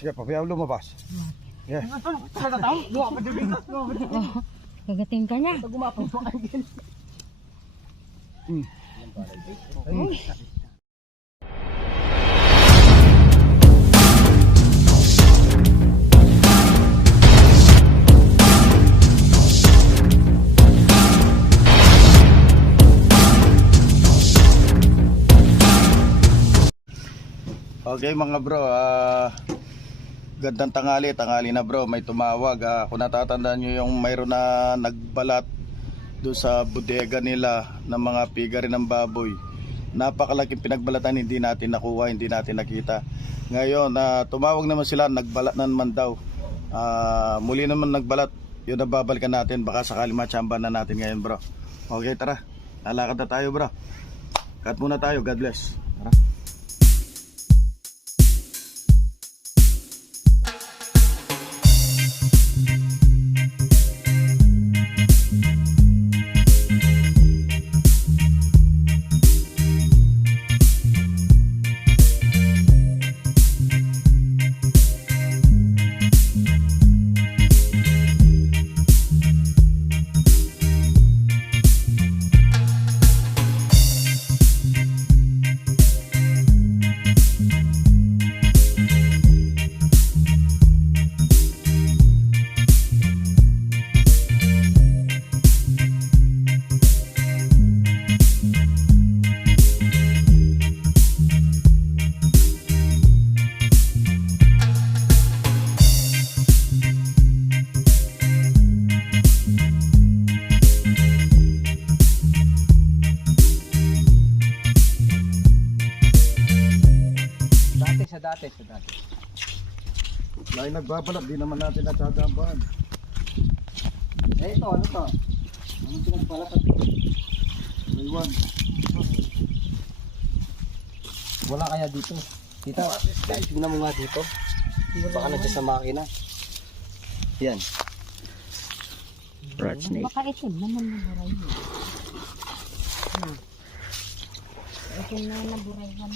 Sige, papayaw lumabas. Yeah. Gagating ka niya. Okay mga bro, gandang tanghali na bro, may tumawag. Kung natatandaan nyo yung mayroon na nagbalat doon sa bodega nila ng mga pigari ng baboy. Napakalaking pinagbalatan, hindi natin nakuha, hindi natin nakita. Ngayon, tumawag naman sila, nagbalat na naman daw. Muli naman nagbalat, yun na babalikan natin, baka sakali machamba na natin ngayon bro. Okay, tara, lalakad na tayo bro. Cut muna tayo, God bless. Tara. Sa dati. Dahil nagbabalat, di naman natin natagampahan. Ito, ano to? Anong pinagbalat at Iwan. wala kaya dito? Tita, tignan mo nga dito. Baka nandiyan sa makina. Yan. Rat snake. Baka itim naman naburay mo. Itim na naburay mo.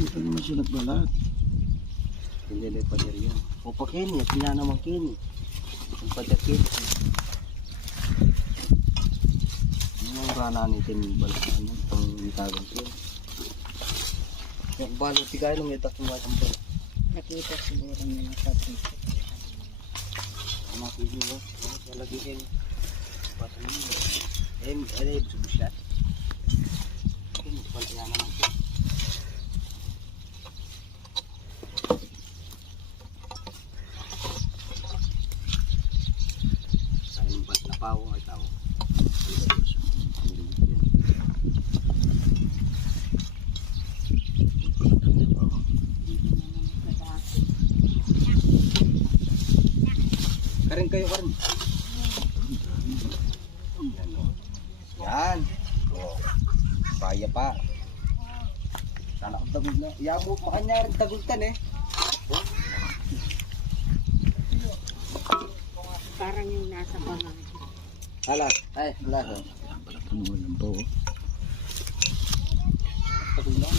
Dito naman siya nagbalat. Hindi pa rin yan. O pa Kenny, at niya naman Kenny. Ang padakit. Yung rana natin yung balat naman. Pang itagan siya. Yung balot, tigay nung itak yung batang balat. Nakita siguro nila sa piso. Ang mga piso ba? Lagi kayo. Pasang nyo. Ano yung subos siya? Hindi pala yan naman siya. Sayang ba't na pao ay tao? Karin kayo, Karin. Yan. Kaya pa. Sana kong tagul na. Iyamo, makanya rin tagultan eh. Parang yung nasa bangang. Hala. Ay, hala. Walang po. Tagul na.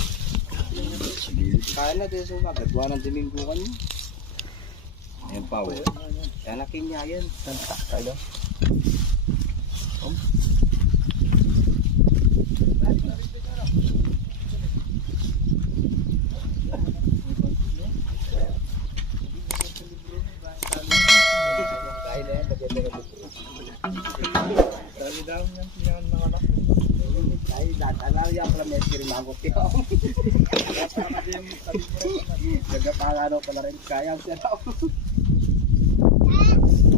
Kaya na din sa magadwa ng diminggukan niyo. Ayan pa, oh. Yan aking niya yan. Tanta, kaya. Kaya na yan, bagay na yan. Dali daw yan, tinangan mga anak. Dahil datala yan pala may sirimangot yun. Nagapangano pala rin kaya siya daw.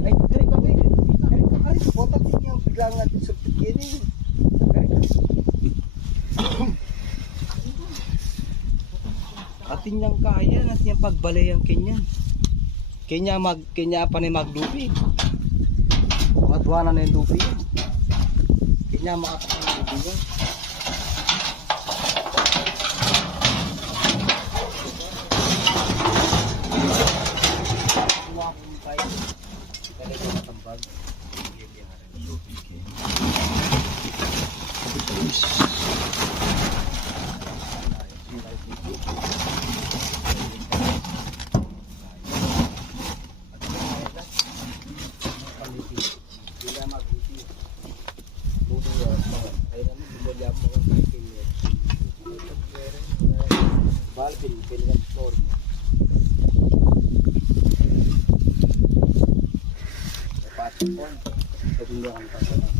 Ay, kari kami. Kari, botak din yung biglang natin subtit yun eh. Atin niyang kaya, natin yung pagbalay ang Kenya. Kenya pa ni maglupi. Madwana na yung lupi. Kenya makapakang lupi yun. Talaga matambag. Balkin, pilihan store mo. Dapat po, sabi niya ang pagkakas.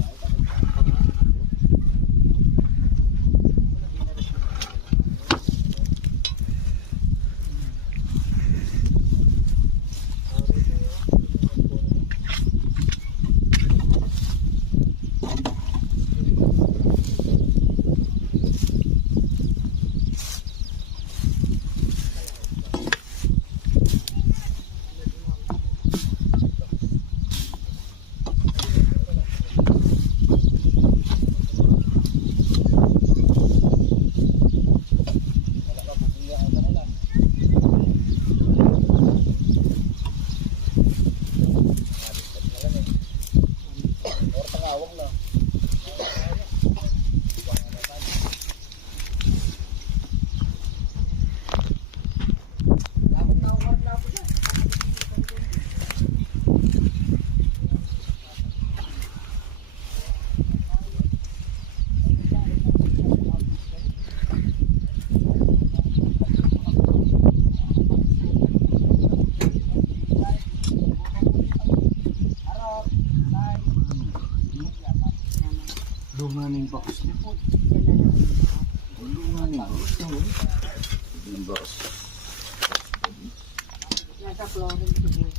Lunganing box niya po. Lunganing box. Lunganing box. Nasa flooring siguro.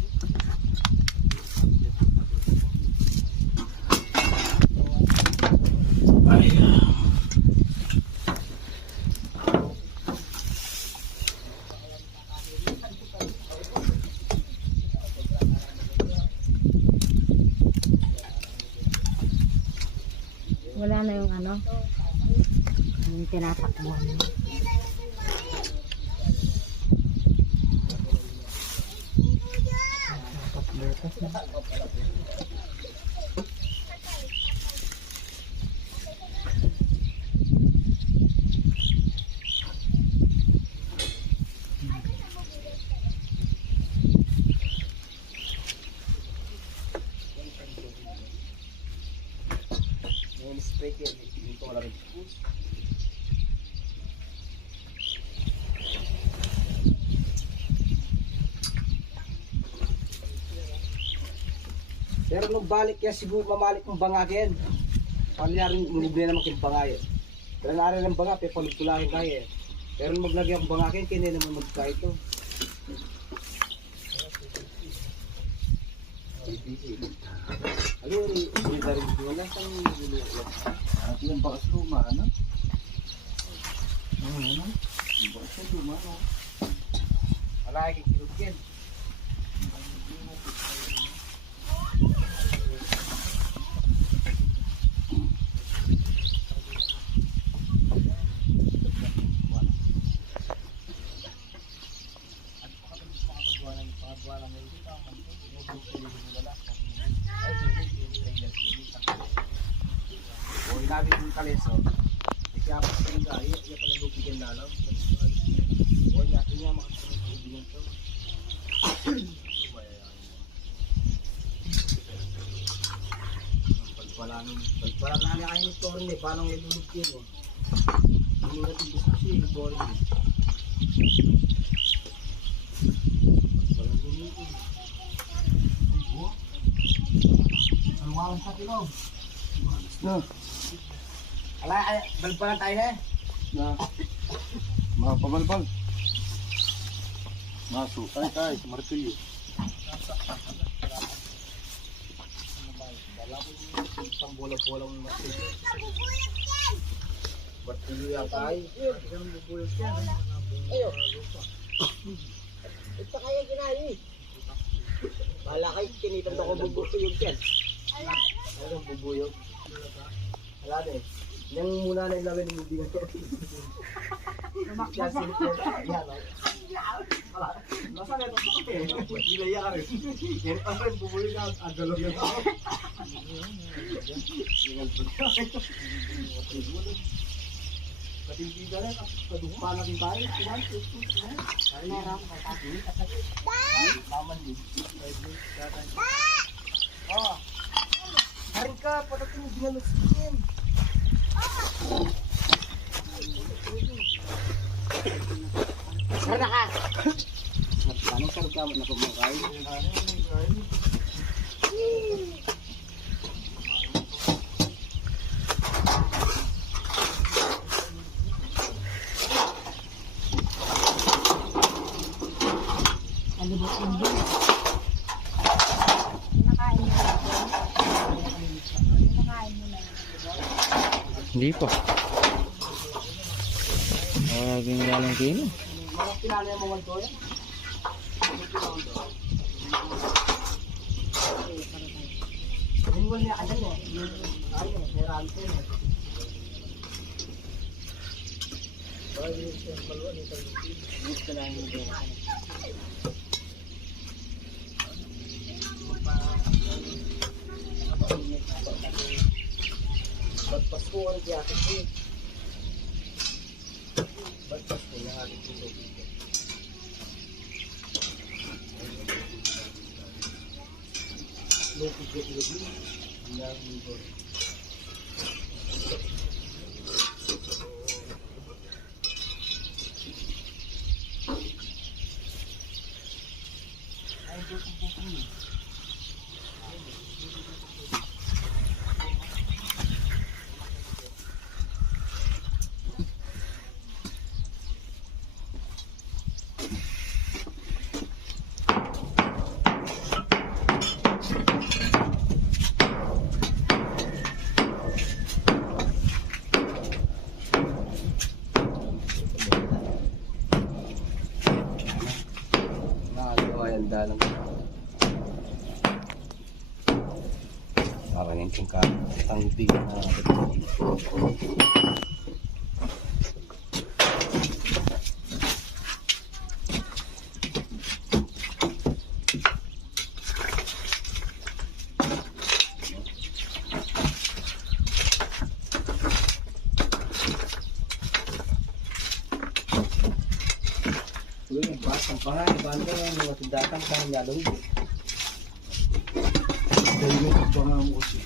Ay. Wala na yung ano, yung tinatakbuhan mo. Butas na. Yung straight yun, dito wala rin. Pero nung balik kaya siguro mamalik ng bangakin. Paano niya rin umubli naman kin bangayan. Pero naarin ng banga, pero palugtulahin kaya eh. Pero nung maglagay ang bangakin, kaya naman magka ito. Ano rin, hindi na rin wala kang nilulok. At yung bakas luma, ano? Ano? Yung bakas luma, ano? Wala kang kirot yan. O inabi kong kaleso, kaya pa sa nga, iya pala lubigyan na lang. O natin nga makasunod ang lubigyan to. Pagpala na kayo ng story niya, paano nga lulubigyan mo? Hindi natin gusto siya, yung story niya. Pagpala lulubigyan. Ang walang sa tilaw. Na, Balbalan tayo na eh. na. Mga pamalbal. Maso. Ay, martilyo. Isang bola-bola mong martilyo. Martilyo yan tayo. Isang bubulot yan. Ayo. Ito kaya ginahi. Wala kayo kinitang ako bubuyog yan. Ano bubuyog? Wala na eh. Yan muna na ilawin ng bubuyog. Kaya silip ko. Yan o. Wala. Nasa na ito ko eh. Ginaya ka rin. Yan pa rin bumuli na ang galog yung ako. Patindigan na. Padumpa natin tayo. Meron ko tayo. Laman din. Oh. Haring ka, patatin mo ginalagsin. Sarap ka. Anong sarap ka na kumakain? Kalibot yung din. Nakain mo na. Nakain mo na. Hindi pa. Laging lalang kino. Mga pinala yung mga ito yan. Yung wala niya kanan eh. Ayun, may rante eh. Gusto lang yung ito. Pagpasko ang jacket eh. Pagpasko yung ating puso. Lopig at lobby. Ang dito. Ay, dito po po. Nakagawayan dalang. Parang yung ka tangdi na yung batang pangalan, banda mga tindakan sa nyalong. Dahil yung pangalan mo kasi.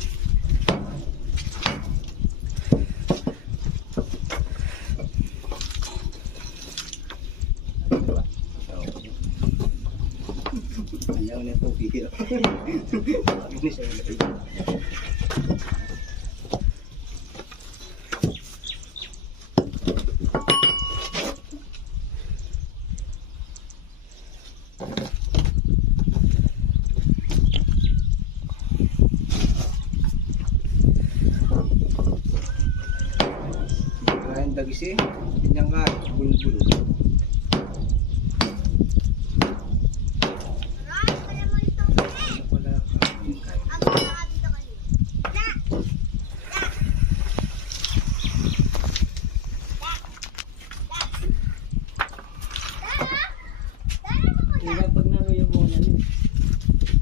Ayaw na ito, bihira. Sabi niya siya yung dagisi, pinyang ka, bulong-bulong. Kaya pag naroon mo na yun,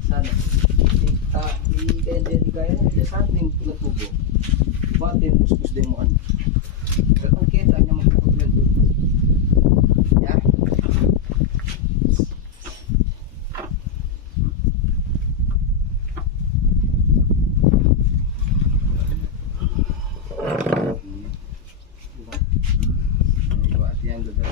sana, i-tender kaya na, sana yung natubo. Batin, muskus din mo ano. Ang kita niya magkakapaglan doon. Yeah. Buat yang gede.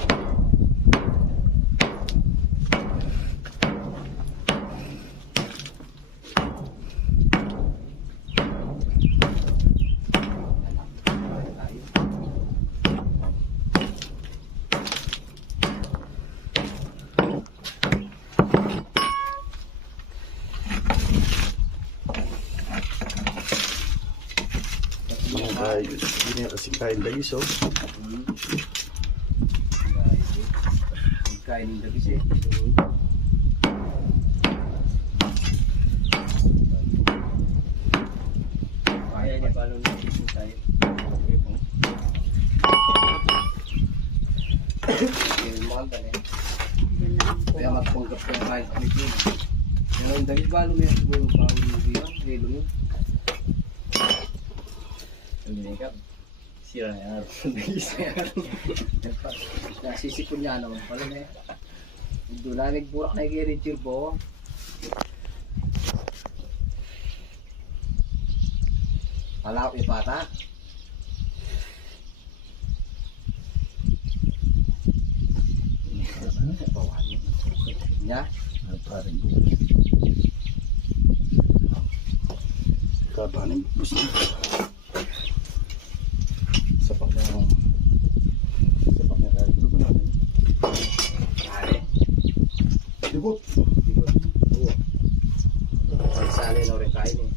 Hindi niya kasi kain lagi so. Kain ng gabi siya. Kaya niya pala nung tayo. Marahil kami yun. Pero ang dahil ba, lumaya siguro pa ulo yun. Hilo yun. Makeup. Sira na yan. Nasisipon niya naman pala na eh. Doon na nagburak na i-gearing turbo. Malawak yung pata. Nya? Paring kapaning gusto. Sapak na ako. Sapak na tayo. Ito ba namin? Sali. Dibot. Oo. Sali na rin kain eh.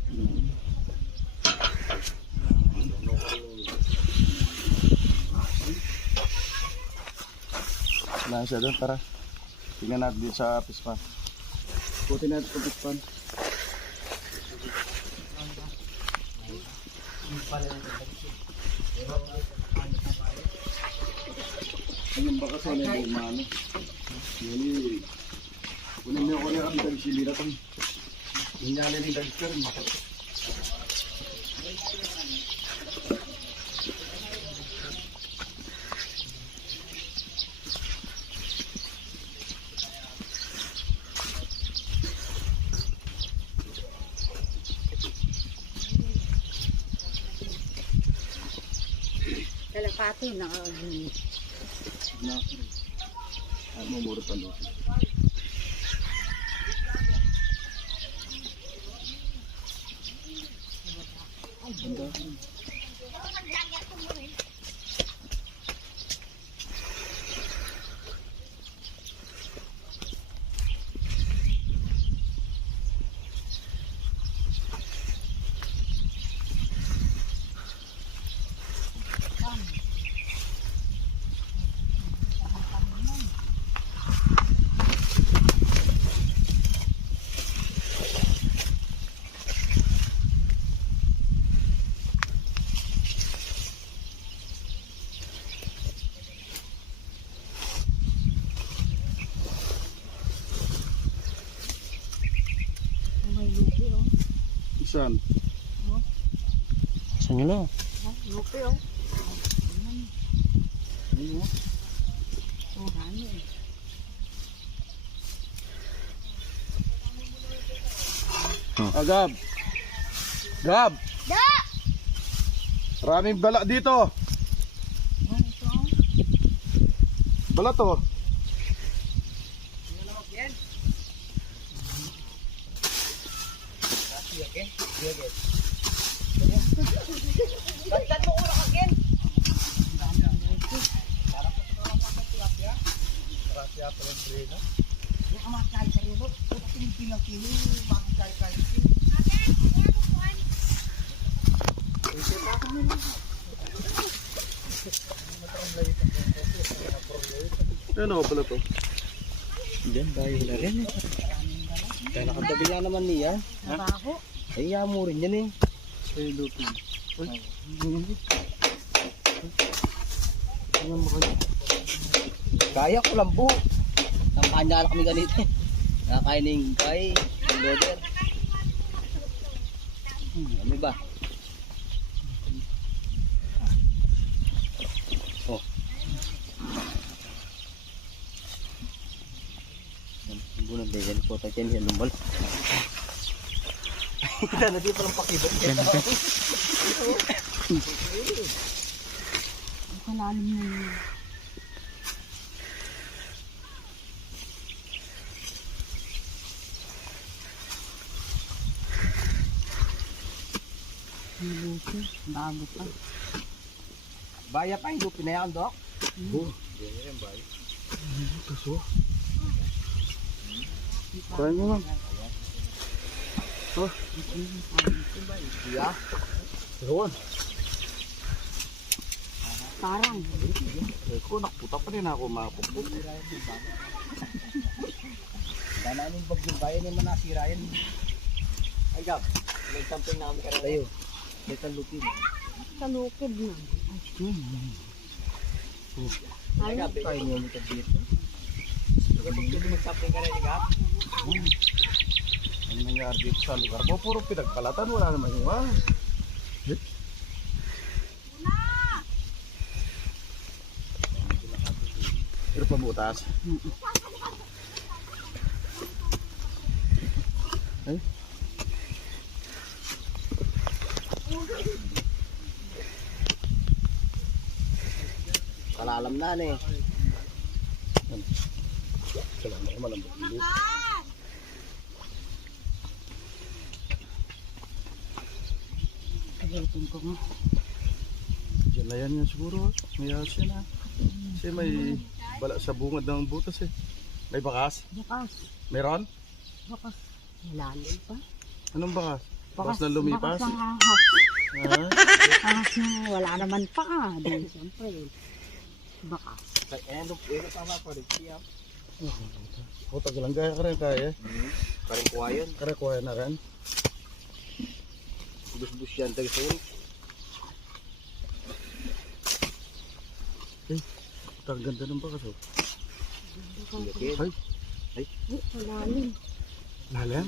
Wala siya doon, tara. Tingnan natin dito sa pispan. Putin natin sa pispan. Ayun baka sa nila yung mano. Yun. Kunin mo ako niya kami dahil silira kami. Yung nyali rin dahil kami. Kalapati na Mamurot ang lupa. may lupi oh. Saan? Saan nyo lang? Lupi oh. Ayun. Oh, ano eh. Gab! Gab! Da! Maraming bala dito! Ano ito oh? Bala to! Ano pala to? Diyan, bayo na rin. Kaya nakatabi nga naman niya. Nabaho. Ay, mo rin yan eh. Ay, luto. Kaya ko lang po. Kampanya lang kami ganito. Nakakain na yung kay. Yung loader. Ano ba? Oh. Bulan din yan po tayo yan lumbal. Kita na di palang pakibot. Ang kalalim na yun. May lupi. Bago pa. Baya pa yung lupi na yan, Dok. Kuhain mo lang. Iya. Doon. Parang. Ko nakputak pa rin ako mapupuk. Dana nung bagyong bayan yung manasira yan. Ay, Gab. May camping na kami ka tayo. Ito lupi. Sa lukid na. Ay, Gab. Kain niyo mo ito dito. Sige, pag mag-camping ka rin, Gab. Ano nangyari dito sa lugar ko? Puro pinagbalatan, wala naman yung Pero pabutas. Ay. Kalalam na eh. Salamat naman ang bukilo. Pagalitin ko nga. Diyan na yan yun siguro. May asin ha. Kasi may bala sa bungad ng butas eh. May bakas? Bakas. Meron? Bakas. Malalim pa. Anong bakas? Bakas na lumipas? Bakas ng ahas. Ha? Ahas na wala naman pa ah. Di, siyempre. Bakas. Ano tama pa rin siya. O lang kaya ka rin kaya. Parang kuha yun. Kaya kuha na rin. Bus-bus yan tayo sa yun. Ang ganda ng bakas oh. Ay. Ay, Malalim. lalim.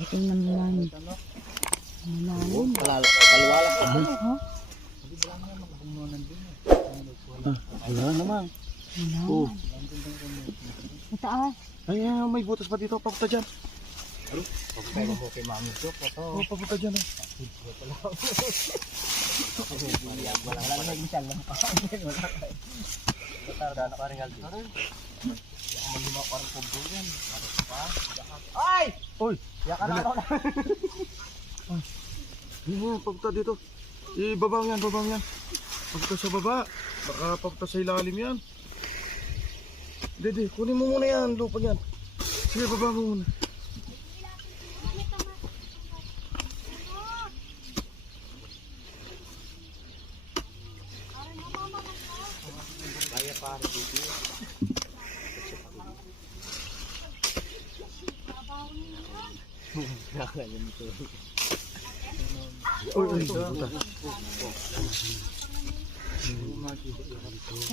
Ito naman. Malalim. Kalwala. Wala naman. Malalim. Oh. Mataas. Ay, may butas pa dito. Papunta dyan. Pagpega mo kay Mami Sok. Oh, papunta dyan oh. Wala na nag-isal lang pa. Wala na pa rin aldi. Malima parang kubo yan. Ay! Oy! Yakan na ako na. Yan, papunta dito. Ibabang yan, babang yan. Papunta sa baba. Baka papunta sa ilalim yan. Dede, kunin mo muna yan, lupa yan. Sige, baba mo muna. Kaya pa rin dito. Uy, uy, puta.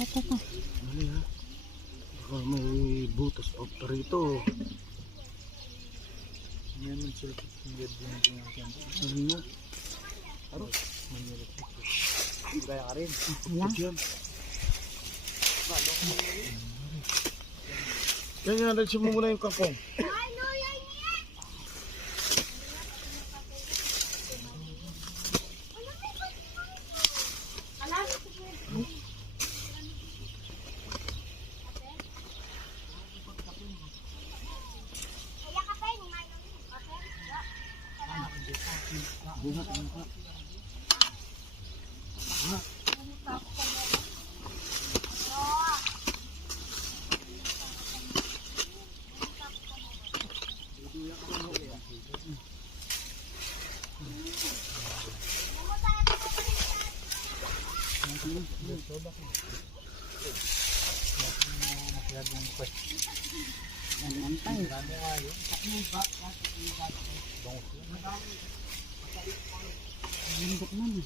Ito pa. Mali ha. Baka may butas out rito. Ano nga? Kaya ka rin. Wala. Diyan. Yan yan, nagsin mo muna yung kapong. Lindot naman.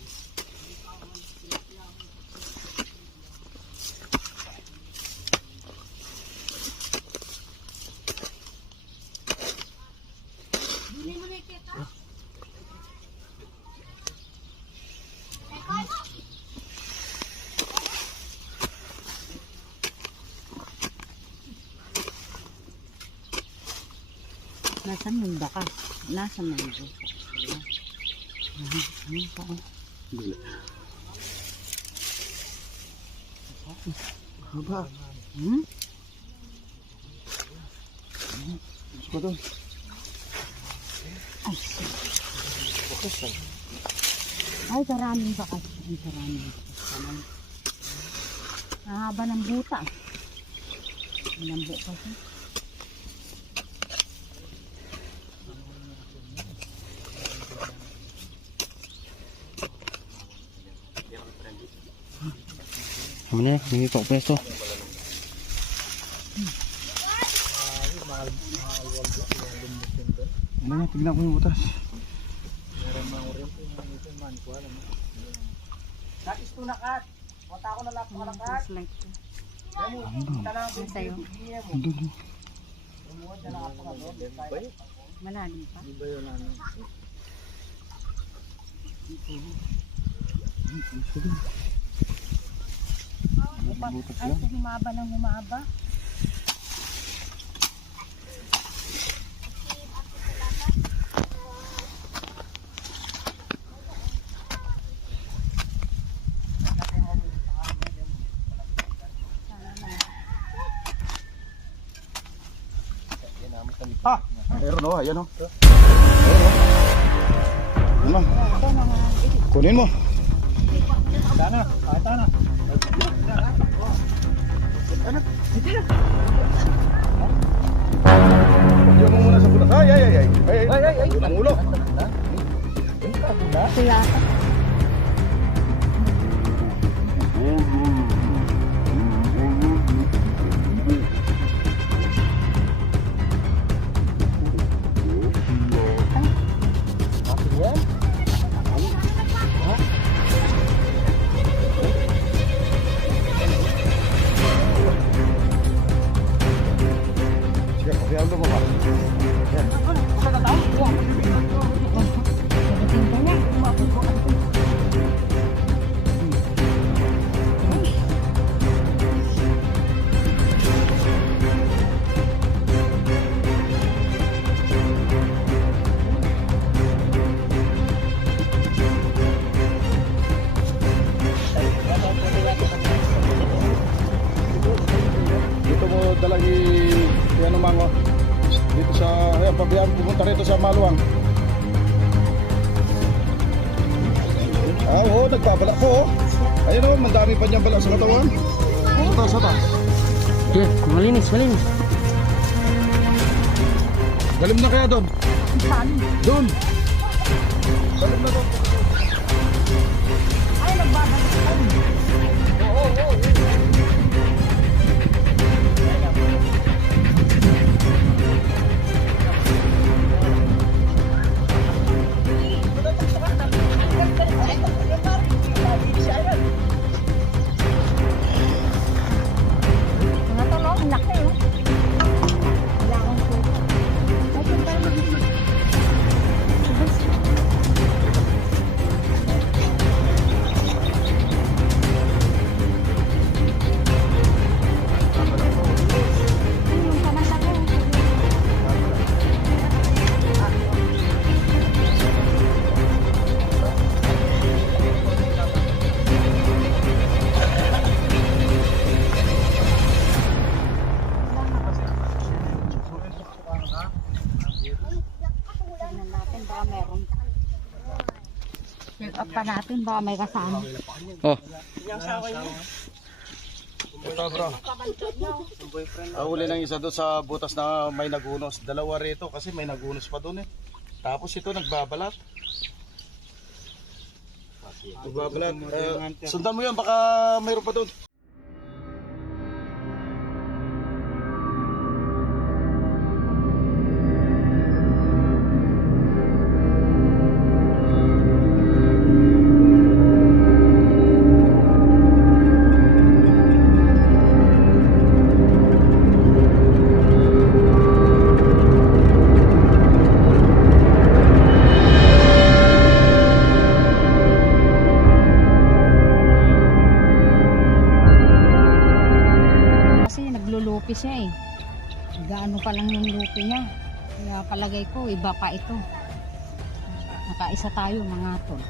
Nasaan yung bakas? Nasaan na yung bakas? Ano pa oh? Haba. Hmm? Gusto ko doon. Ay, karaming bakas. Ay, karaming bakas. Ang haba ng buta. Ang buta kasi. Ano na, hindi pa presto. Ano nga, tignan ko yung butas. Natis to nakat. Mata ko na lang pangalakat. Just like that. Sa'yo. Malalim pa. Ay, humaba ng humaba. Ah, meron o, ayan o. Ano? Kunin mo. Diyan mo muna sa butas. Ay. Ang ulo. Sila. Sige, pakihaldo mo pa. Dito mo dalagi yan ang mga dito sa ayan, pabihan pumunta rito sa Maluwang. Ah, oo, nagpabala po. Ayun o, mandami pa niyang bala sa katawan. Sa taas. Yan, malinis. Galim na kaya doon. Doon. Galim na doon. Ay, nagbabalik ka. Mga tolo, ang laki oh. Wala akong suka. Ay, kung tayo mag-isip. Tingnan natin, baka meron. Check up pa natin, baka may kasama. Oh, Ito bro. Uli ng isa doon sa butas na may nagunos. Dalawa rito kasi may nagunos pa doon eh. Tapos ito nagbabalat. Nagbabalat. Sundan mo yan, baka mayroon pa doon. Kasi naglulupi siya eh. Gaano pa lang yung lupi niya. Kaya palagay ko, iba pa ito. Nakaisa tayo mga tol.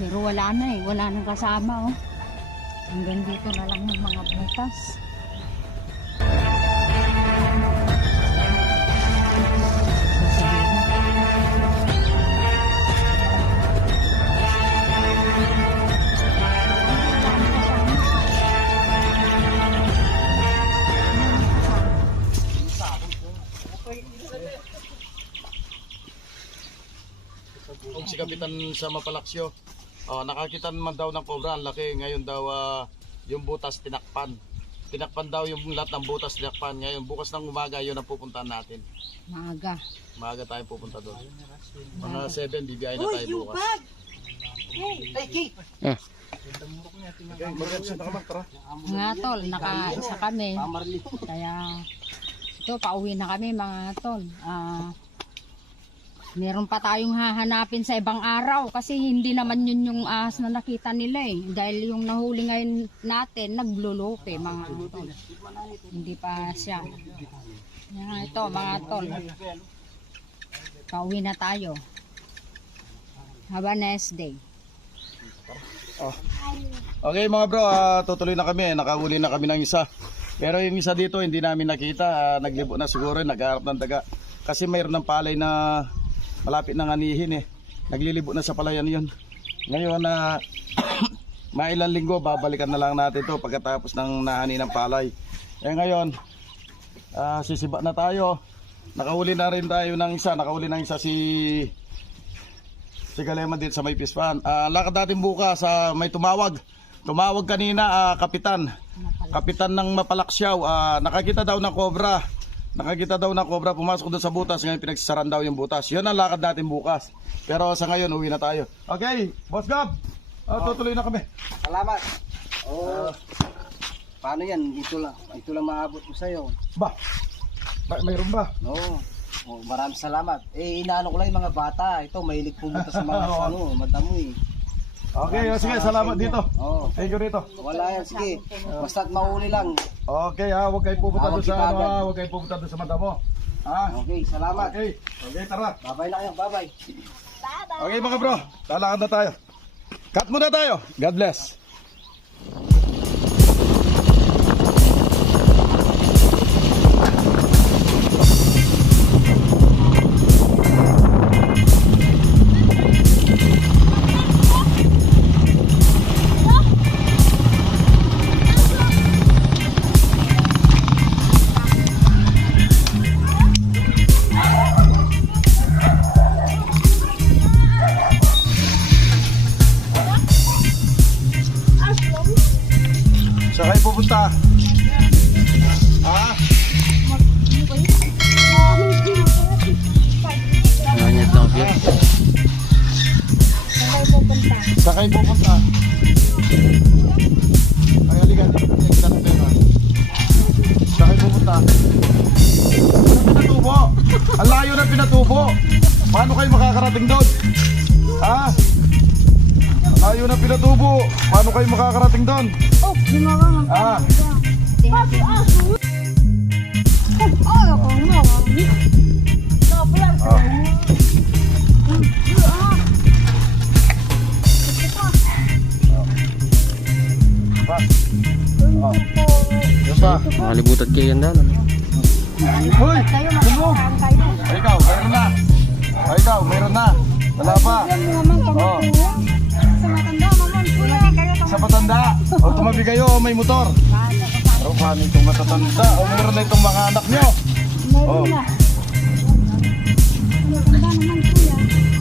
Pero wala na eh. Wala nang kasama oh. Hanggang dito na lang yung mga butas. Kung si Kapitan sa Mapalaksyo, nakakita naman daw ng cobra, ang laki. Ngayon daw yung butas tinakpan. Tinakpan daw yung lahat ng butas tinakpan. Ngayon bukas ng umaga yun ang pupuntahan natin. Maaga. Maaga tayo pupunta doon. Mga 7 BBI na tayo bukas. Hey, Kate! ah. Okay, mag-absent ka, tara. Mga tol, nakaisa kami. Pamarli. Kaya ito, pauwi na kami mga tol. Meron pa tayong hahanapin sa ibang araw kasi hindi naman yun yung ahas na nakita nila eh. Dahil yung nahuli ngayon natin, naglulupe mga tol. Hindi pa siya. Yan, ito mga tol. Pauwi na tayo. Have a nice day. Okay mga bro, tutuloy na kami. Nakahuli na kami ng isa. Pero yung isa dito hindi namin nakita. Naglibo na siguro, naghaharap ng daga. Kasi mayroon ng palay na malapit ng anihin eh. Naglilibo na sa palayan yun. Ngayon na mailang linggo, babalikan na lang natin to pagkatapos ng nahani ng palay. Eh ngayon, sisiba na tayo. Nakahuli na rin tayo ng isa. Nakahuli ng isa si Galema din sa may pispan. Lakad natin bukas, may tumawag. Tumawag kanina, kapitan. Kapitan ng Mapalaksyaw. Nakakita daw ng cobra. Pumasok doon sa butas. Ngayon pinagsasaran daw yung butas. Yun ang lakad natin bukas. Pero sa ngayon, uwi na tayo. Okay, Boss Gab. Tutuloy na kami. Salamat. Paano yan? Ito lang maabot ko sa'yo. Mayroon ba? Oo. Maraming salamat. Inaano ko lang yung mga bata. Ito, mahilig pumunta sa mga madamo eh. Okay, sige, salamat dito. Oo. Thank you rito. Wala yan, sige. Basta't mauli lang. Okay huwag kayo pupunta doon sa Kipagan. huwag kayo pupunta doon sa mata mo. Okay, salamat. Okay, tara. Bye-bye na kayo. Bye-bye. Okay mga bro, lalakad na tayo. Cut muna tayo. God bless. Saan kayo pupunta? Nanyat lang siya. Saan kayo pupunta? Ay, halika. Saan kayo pupunta? Pinatubo. Ang layo na Pinatubo. Paano kayo makakarating doon? Ang layo na Pinatubo. Paano kayo makakarating doon? Makalibutan kayo yan daan. Hoy! Tulog! Ay, ikaw, meron na. Ay, ikaw, meron na. Wala pa. Oh. Sa matanda. O tumabi kayo, o may motor. O paano itong matatanda? O meron na itong mga anak nyo. O.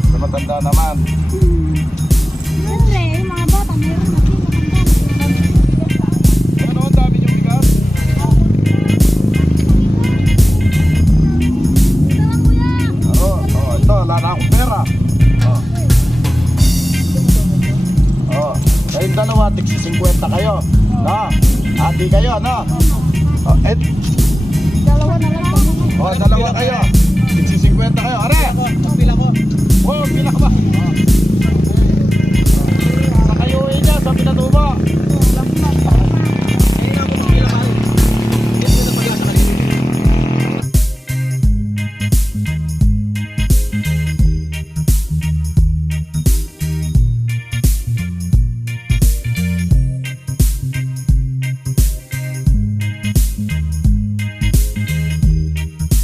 Sa matanda naman. Ano, ang dami nyo bigas? Ito, wala na akong pera. Kayong dalawa, tigsi 50 kayo. No? Ati kayo, no? Dalawa kayo. Tigsi 50 kayo. Are! Pila ko. Pila ka ba? Sa kayo niya, sa Pinatubo.